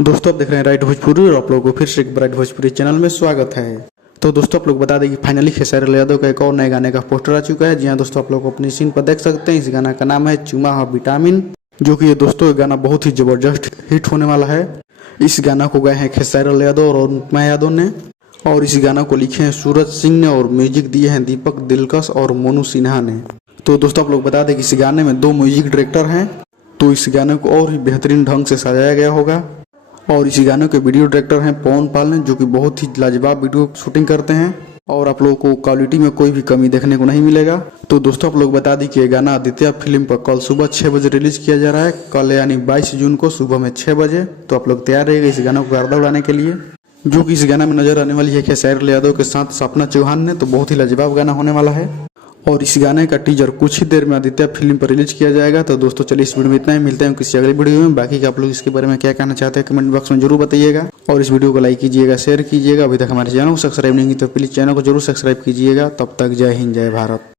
दोस्तों आप देख रहे हैं राइट भोजपुरी और आप लोगों को फिर से एक राइट भोजपुरी चैनल में स्वागत है। तो दोस्तों आप लोग बता दें कि फाइनली खेसारी लाल यादव का एक और नए गाने का पोस्टर आ चुका है। जी हाँ दोस्तों, आप लोग अपनी स्क्रीन पर देख सकते हैं। इस गाना का नाम है चुमा हा विटामिन, जो कि ये दोस्तों ये गाना बहुत ही जबरदस्त हिट होने वाला है। इस गाना को गाए हैं खेसारी लाल यादव और अनुपमा यादव ने, और इस गाना को लिखे हैं सूरज सिंह ने और म्यूजिक दिए हैं दीपक दिलकश और मोनू सिन्हा ने। तो दोस्तों आप लोग बता दें कि इस गाने में 2 म्यूजिक डायरेक्टर हैं, तो इस गाने को और ही बेहतरीन ढंग से सजाया गया होगा। और इस गाने के वीडियो डायरेक्टर हैं पवन पाल ने, जो कि बहुत ही लाजवाब वीडियो शूटिंग करते हैं और आप लोगों को क्वालिटी में कोई भी कमी देखने को नहीं मिलेगा। तो दोस्तों आप लोग बता दी कि ये गाना आदित्य फिल्म पर कल सुबह 6 बजे रिलीज किया जा रहा है, कल यानी 22 जून को सुबह में 6 बजे। तो आप लोग तैयार रहिएगा इस गाना को गर्दा उड़ाने के लिए, जो कि इस गाना में नजर आने वाली है खेसारी लाल यादव के साथ सपना चौहान ने। तो बहुत ही लाजवाब गाना होने वाला है और इस गाने का टीजर कुछ ही देर में आदित्य फिल्म पर रिलीज किया जाएगा। तो दोस्तों चलिए इस वीडियो में इतना ही, मिलते हैं किसी अगली वीडियो में। बाकी का आप लोग इसके बारे में क्या कहना चाहते हैं कमेंट बॉक्स में जरूर बताइएगा, और इस वीडियो को लाइक कीजिएगा, शेयर कीजिएगा। अभी तक हमारे चैनल को सब्सक्राइब नहीं की तो प्लीज चैनल को जरूर सब्सक्राइब कीजिएगा। तब तक जय हिंद जय भारत।